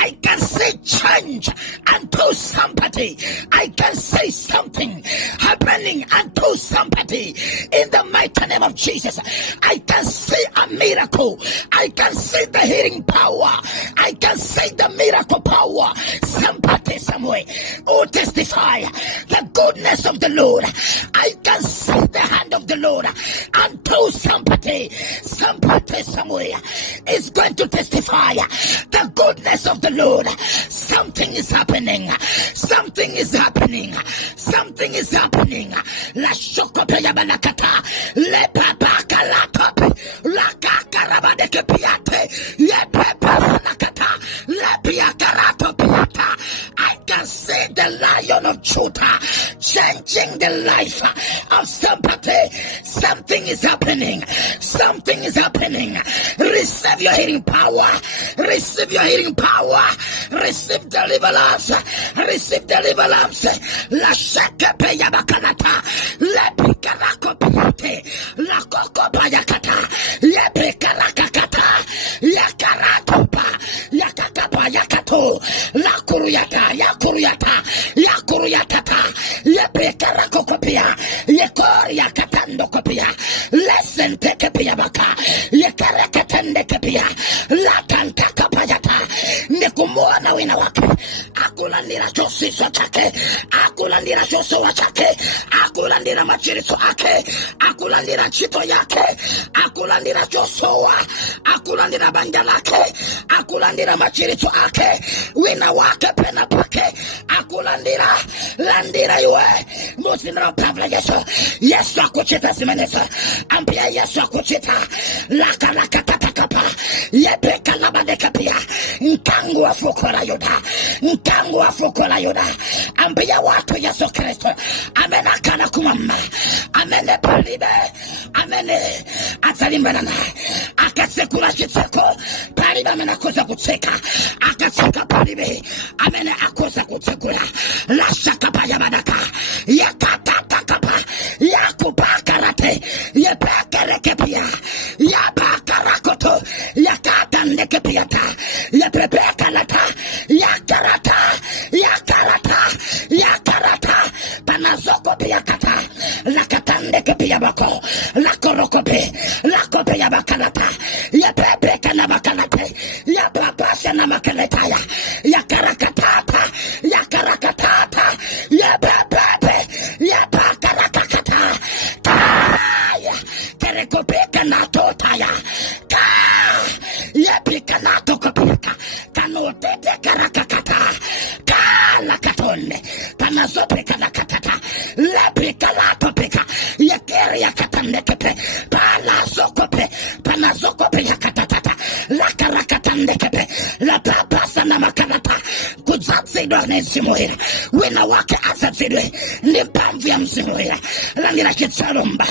I can say change unto somebody. I can say something happening unto somebody in the mighty name of Jesus. I can see a miracle. I can see the healing power. I can see the miracle power. Somebody somewhere who testify the goodness of the Lord. I can see the hand of the Lord unto somebody. Somebody somewhere is going to testify the goodness of the Lord. Something is happening. Something is happening. Something is happening. La shokopeya balakata. Le papa kalatope. La kakarabade kepiate. Le pepa nakata. Le piakarato piata. I can see the Lion of Judah changing the life of somebody. Something is happening. Something is happening. Receive your healing power. Receive your healing power. Receive deliverance. Receive deliverance. La shekepe yabakalata. Le pikarako piate. La koko bayakata. Le pikarakakata. Yakaratopa. Yakakapa yakato. La kuruyata. Yakuruyata. Yakuruyatata. Yepekarako kopia. Yekoria katando kopia. Listen take pia baka. Yekarakatende kopia. La kanta kapayata. Nekumuona wina wake. Akulandira josiso chake. Akulandira josowa chake. Akulandira machiriso ake. Akulandira chito yake. Akulandira josowa. Akulandira banjalake. Akulandira machiriso ake. Wina wake pena pake. Akulandira landira yue. Musindra pavla yeso. Yeso akuchita simenesa. Ampia yeso akuchita. Laka laka tatakapa. Yepe kalabade kapia. Nkangu wa fukora yuda. Nkangu wa fukora yuda. Ampia watu Yesu Kristo. Amena kana kumama. Amene palibe. Amene atalimbana. Akasekula chiteko. Palibe amena kosa kucheka. Akacheka palibe. Amene akosa kuchekula. La shaka paya badaka. Yakata takapa. Yakupa karate. Yepekerekepia. Yapakarakoto. Yakata ndekepiata. Yepepekalata. Yakarata. Yakarata. Yakarata. Panazoko piyakata. Lakatande kepiyabako. Lakorokope. Lakope yabakalata. Yepepeka nabakalate. Yapapasha namakeletaya. Yakarakatata. Yakarakatata. Yepepepe. Yapakarakakata. Kaya. Kerekopeka natotaya. Kaya. Yepika natokopeka. Kanotete karakakata. Kala katone. Panazopeka nakatata. Lepika latopeka. Yekeria katandekepe. Palazokope. Panazokope yakatatata. Lakarakatandikepe. La papasa namakanata. Kudzatsidwa nesimuhira. Wina wake asatsidwe. Nimpamvya msimuhira. Landira kitsarumba.